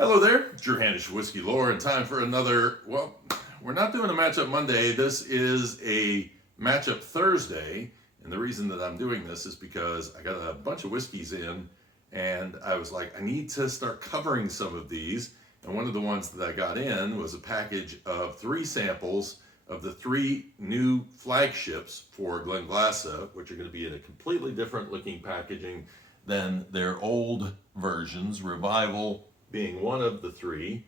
Hello there, it's your Handish Whiskey Lore, and time for another, well, we're not doing a matchup Monday, this is a matchup Thursday, and the reason that I'm doing this is because I got a bunch of whiskeys in, and I was like, I need to start covering some of these, and one of the ones that I got in was a package of 3 samples of the 3 new flagships for Glenglassaugh, which are going to be in a completely different looking packaging than their old versions, Revival being one of the 3.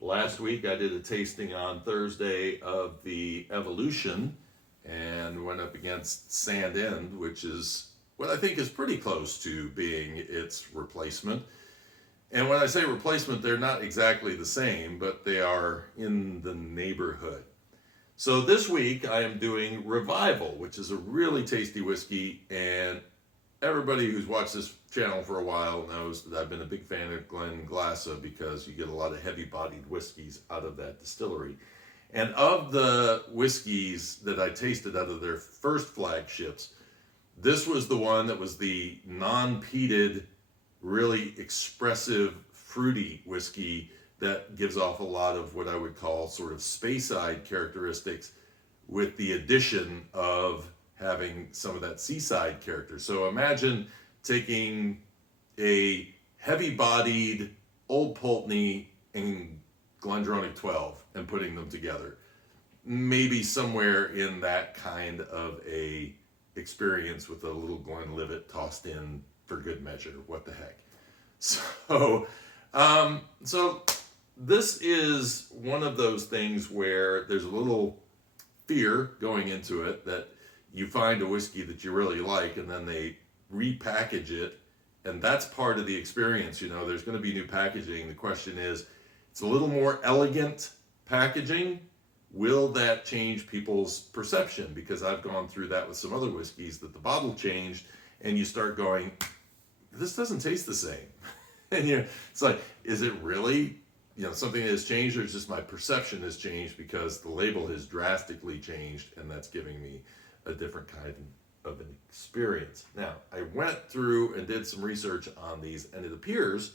Last week I did a tasting on Thursday of the Evolution and went up against Sand End, which is what I think is pretty close to being its replacement. And when I say replacement, they're not exactly the same, but they are in the neighborhood. So this week I am doing Revival, which is a really tasty whiskey, and everybody who's watched this channel for a while knows that I've been a big fan of Glenglassaugh because you get a lot of heavy-bodied whiskeys out of that distillery. And of the whiskeys that I tasted out of their first flagships, this was the one that was the non-peated, really expressive, fruity whiskey that gives off a lot of what I would call sort of Speyside characteristics with the addition of having some of that seaside character. So imagine taking a heavy-bodied Old Pulteney and Glendronach 12 and putting them together. Maybe somewhere in that kind of a experience with a little Glenlivet tossed in for good measure. What the heck? So this is one of those things where there's a little fear going into it that you find a whiskey that you really like and then they repackage it, and that's part of the experience. You know, there's going to be new packaging. The question is, it's a little more elegant packaging. Will that change people's perception? Because I've gone through that with some other whiskeys that the bottle changed and you start going, this doesn't taste the same. And it's like, is it really, something that has changed, or is just my perception has changed because the label has drastically changed and that's giving me a different kind of an experience. Now, I went through and did some research on these, and it appears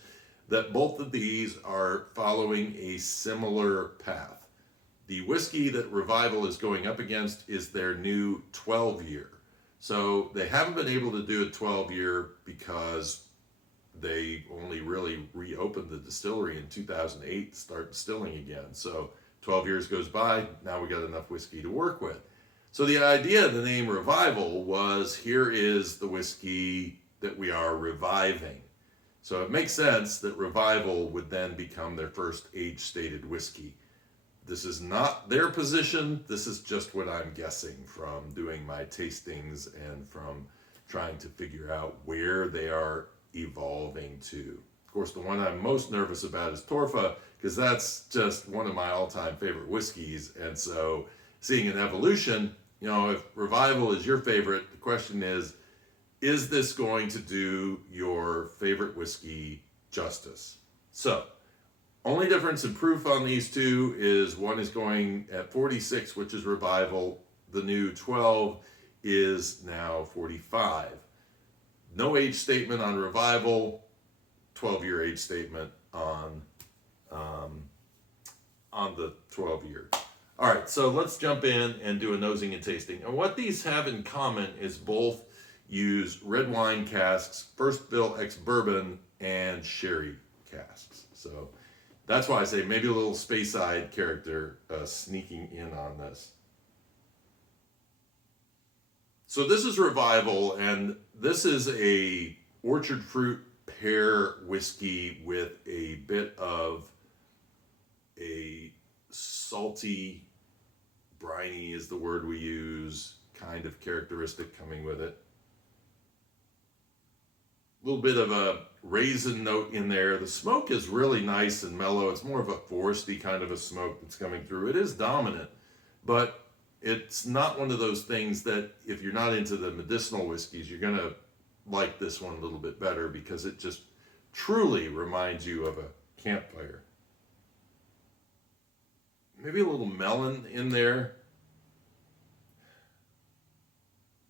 that both of these are following a similar path. The whiskey that Revival is going up against is their new 12-year. So they haven't been able to do a 12-year because they only really reopened the distillery in 2008 to start distilling again. So 12 years goes by, now we got enough whiskey to work with. So the idea of the name Revival was, here is the whiskey that we are reviving. So it makes sense that Revival would then become their first age-stated whiskey. This is not their position. This is just what I'm guessing from doing my tastings and from trying to figure out where they are evolving to. Of course, the one I'm most nervous about is Torfa, because that's just one of my all-time favorite whiskeys. And so seeing an evolution, if Revival is your favorite, the question is this going to do your favorite whiskey justice? So, only difference in proof on these two is one is going at 46, which is Revival. The new 12 is now 45. No age statement on Revival, 12-year age statement on the 12-year. All right, so let's jump in and do a nosing and tasting. And what these have in common is both use red wine casks, first fill ex-bourbon, and sherry casks. So that's why I say maybe a little Speyside character sneaking in on this. So this is Revival, and this is a orchard fruit pear whiskey with a bit of a salty, briny is the word we use, kind of characteristic coming with it. A little bit of a raisin note in there. The smoke is really nice and mellow. It's more of a foresty kind of a smoke that's coming through. It is dominant, but it's not one of those things that if you're not into the medicinal whiskeys, you're going to like this one a little bit better because it just truly reminds you of a campfire. Maybe a little melon in there.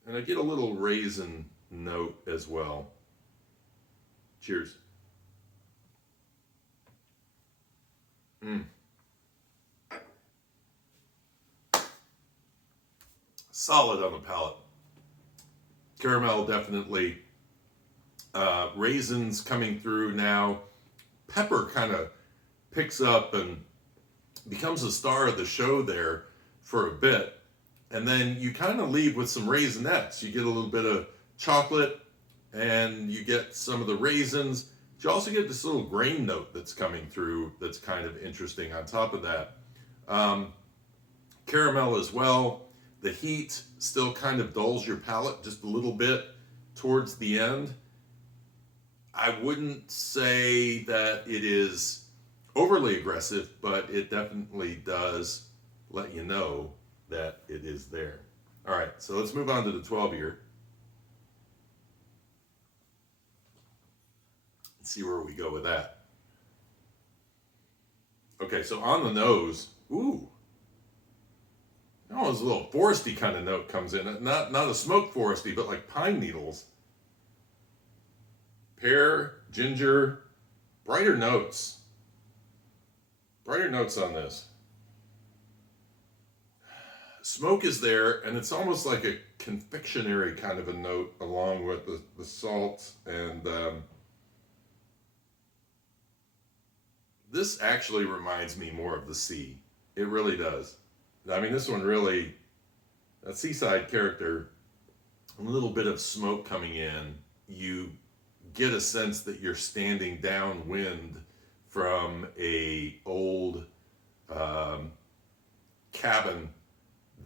And I get a little raisin note as well. Cheers. Mm. Solid on the palate. Caramel definitely. Raisins coming through now. Pepper kind of picks up and becomes the star of the show there for a bit. And then you kind of leave with some raisinets. You get a little bit of chocolate and you get some of the raisins. You also get this little grain note that's coming through that's kind of interesting on top of that. Caramel as well. The heat still kind of dulls your palate just a little bit towards the end. I wouldn't say that it is overly aggressive, but it definitely does let you know that it is there. All right, so let's move on to the 12 year. Let's see where we go with that. Okay, so on the nose, ooh. Oh, there's a little foresty kind of note comes in. Not a smoke foresty, but like pine needles. Pear, ginger, brighter notes. Brighter notes on this. Smoke is there, and it's almost like a confectionery kind of a note along with the salt. And this actually reminds me more of the sea. It really does. I mean, this one really, that seaside character, a little bit of smoke coming in, you get a sense that you're standing downwind from a old cabin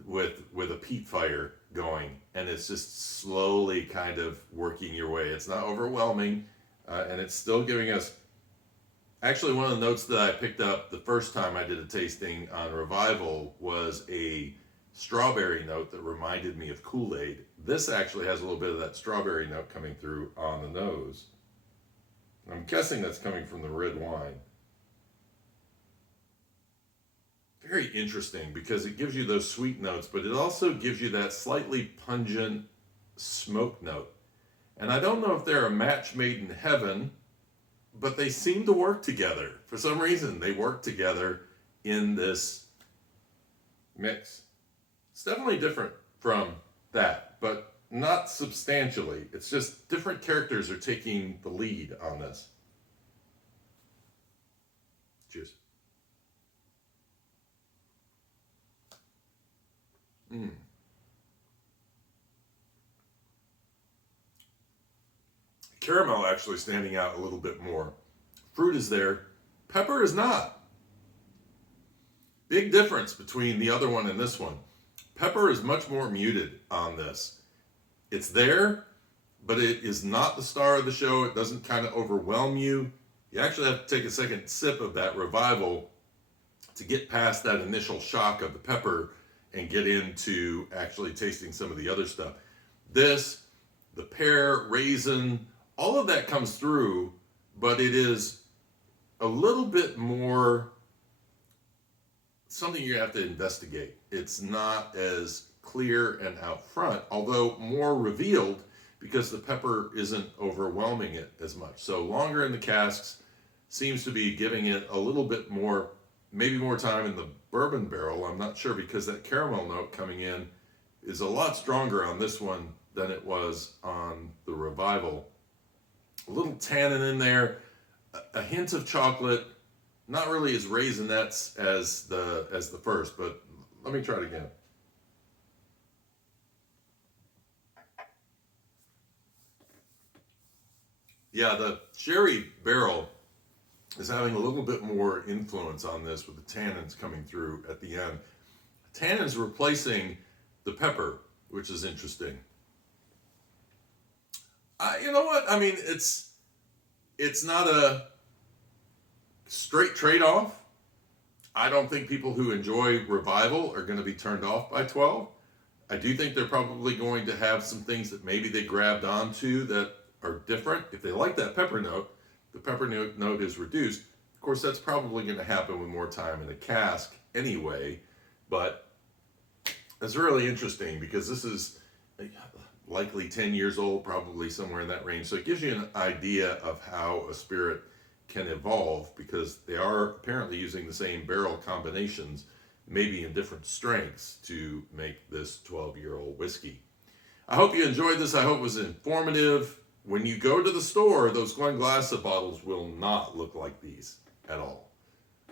with a peat fire going, and it's just slowly kind of working your way. It's not overwhelming, and it's still giving us. Actually, one of the notes that I picked up the first time I did a tasting on Revival was a strawberry note that reminded me of Kool-Aid. This actually has a little bit of that strawberry note coming through on the nose. I'm guessing that's coming from the red wine. Very interesting because it gives you those sweet notes, but it also gives you that slightly pungent smoke note. And I don't know if they're a match made in heaven, but they seem to work together. For some reason, they work together in this mix. It's definitely different from that, but not substantially. It's just different characters are taking the lead on this. Cheers. Caramel actually standing out a little bit more. Fruit is there. Pepper is not. Big difference between the other one and this one. Pepper is much more muted on this. It's there, but it is not the star of the show. It doesn't kind of overwhelm you. You actually have to take a second sip of that Revival to get past that initial shock of the pepper and get into actually tasting some of the other stuff. This, the pear, raisin, all of that comes through, but it is a little bit more something you have to investigate. It's not as clear and out front, although more revealed because the pepper isn't overwhelming it as much. So longer in the casks seems to be giving it a little bit more, maybe more time in the bourbon barrel. I'm not sure because that caramel note coming in is a lot stronger on this one than it was on the Revival. A little tannin in there, a hint of chocolate, not really as raisinettes as the first, but let me try it again. Yeah, the sherry barrel is having a little bit more influence on this with the tannins coming through at the end. Tannins replacing the pepper, which is interesting. You know what? I mean, it's not a straight trade-off. I don't think people who enjoy Revival are going to be turned off by 12. I do think they're probably going to have some things that maybe they grabbed onto that are different. If they like that pepper note, the pepper note is reduced. Of course, that's probably going to happen with more time in a cask anyway, but it's really interesting because this is likely 10 years old, probably somewhere in that range. So it gives you an idea of how a spirit can evolve because they are apparently using the same barrel combinations, maybe in different strengths, to make this 12-year-old whiskey. I hope you enjoyed this. I hope it was informative. When you go to the store, those Glenglassaugh bottles will not look like these at all.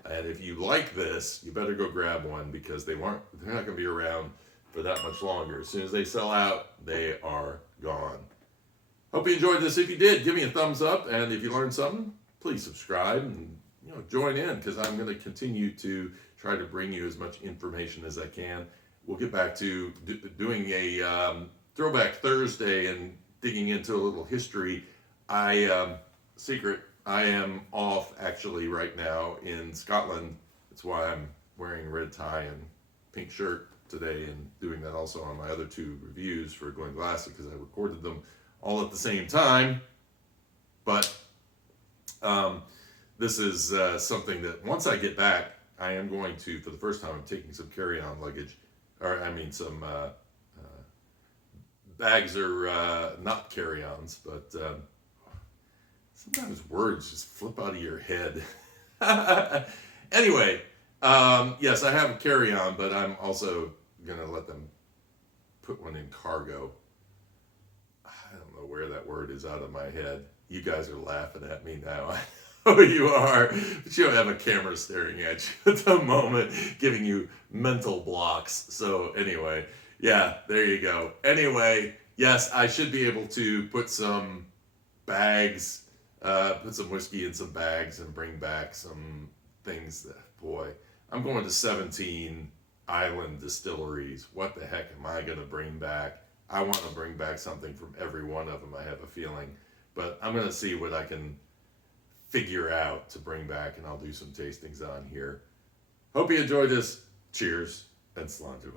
And if you like this, you better go grab one because they're not going to be around for that much longer. As soon as they sell out, they are gone. Hope you enjoyed this. If you did, give me a thumbs up. And if you learned something, please subscribe and join in, because I'm going to continue to try to bring you as much information as I can. We'll get back to doing a Throwback Thursday and digging into a little history. Secret, I am off actually right now in Scotland. That's why I'm wearing red tie and pink shirt today, and doing that also on my other two reviews for Glenglassaugh, because I recorded them all at the same time. But this is something that once I get back, I am going to, for the first time, I'm taking some carry-on luggage, or I mean some bags are not carry-ons, but sometimes words just flip out of your head. Anyway, yes, I have a carry-on, but I'm also going to let them put one in cargo. I don't know where that word is out of my head. You guys are laughing at me now. Oh, you are, but you don't have a camera staring at you at the moment, giving you mental blocks. So anyway, yeah, there you go. Anyway, yes, I should be able to put some bags, put some whiskey in some bags and bring back some things that, boy, I'm going to 17 island distilleries. What the heck am I going to bring back? I want to bring back something from every one of them, I have a feeling. But I'm going to see what I can figure out to bring back, and I'll do some tastings on here. Hope you enjoyed this. Cheers and Slainte.